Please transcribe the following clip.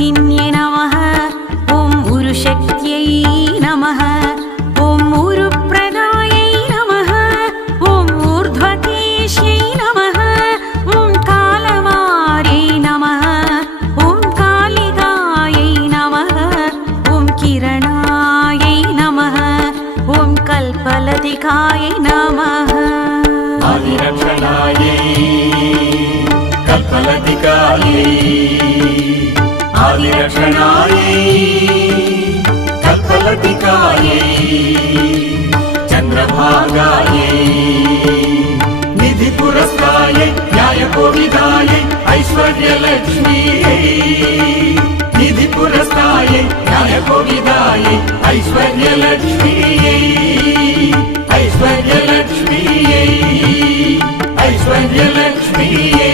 वाहिन्ये नमः। ॐ उरुशक्त्यै नमः। ॐ उरुप्रदायै नमः। ॐ ऊर्ध्वकेश्यै नमः। ॐ कालमार्यै नमः। ॐ कालिकायै नमः। ॐ किरणायै नमः। ॐ कल्पलतिकायै नमः। आदिरक्षणायै कल्पलतिकायै आदिरक्षणायै कल्पलतिकायै चन्द्रभागायै निधिपुरस्तायै न्यायकोविदायै ऐश्वर्यलक्ष्मीयै निधिपुरस्तायै न्यायकोविदायै ऐश्वर्यलक्ष्मीयै ऐश्वर्यलक्ष्मीयै ऐश्वर्यलक्ष्मीयै